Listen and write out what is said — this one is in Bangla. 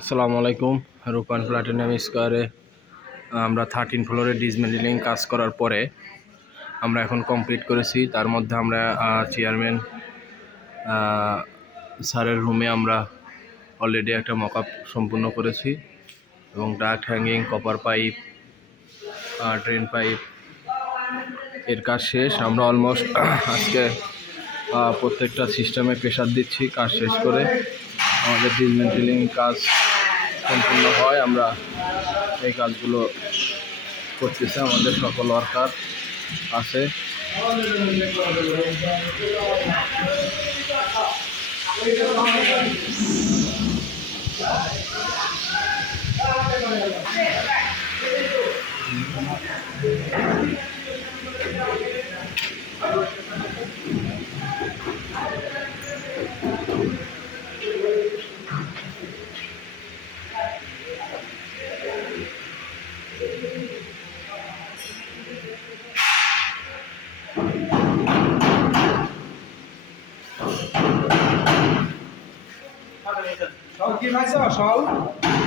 আসসালামু আলাইকুম। রূপান প্লাটিনাম স্কোয়ারে আমরা 13 ফ্লোরে ডিসমেন্টলিং কাজ করার পরে আমরা এখন কমপ্লিট করেছি। তার মধ্যে আমরা চেয়ারম্যান স্যারের রুমে আমরা অলরেডি একটা মকআপ সম্পূর্ণ করেছি এবং duct hanging, copper pipe, drain pipe এর কাজ শেষ। আমরা অলমোস্ট আজকে প্রত্যেকটা সিস্টেমে প্রেশার দিচ্ছি কাজ শেষ করে আমাদের ডিসমেন্টলিং কাজ সম্পূর্ণ হয়। আমরা এই কাজগুলো করতেছি, আমাদের সকল ওয়ার্কার আছে। Schaut, geh mal so, schau.